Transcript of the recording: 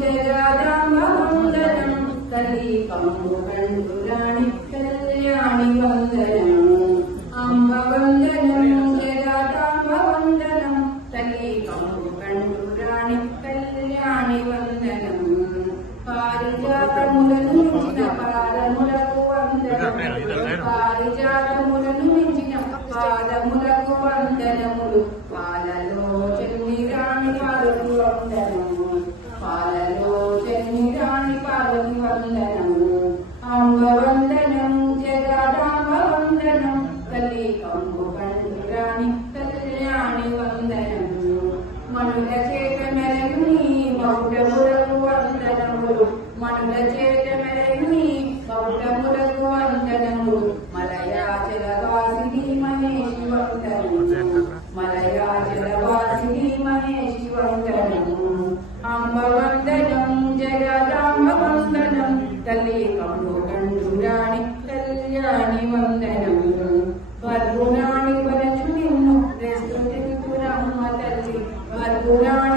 ജരാരാമമംഗലം കലീപം കണ്ടുരാണി കല്യാണി വന്ദനം അംബ വന്ദനം ജരാരാമവന്ദനം കലീപം കണ്ടുരാണി കല്യാണി വന്ദനം പാരിജാതമുലനും മിഞ്ചിന പാദമുలకు వందనములు పారిజాతములను మించిన పాదములకు వందనములు పాలలో చెల్లి రాణి పాలకు వందనము వందనం జగదాంబ వందనం తల్లి అంబు కండు కళ్యాణి వందనము మనుల చేత మెరగుని మౌఢములకు వందనములు. మనుల చేత మెరగుని మౌఢములకు వందనములు. మలయాచల వాసిని మహేషి వందనము. మలయాచల వాసిని మహేషి వందనము. అంబ వందనం జగదాంబ వందనం తల్లి కండు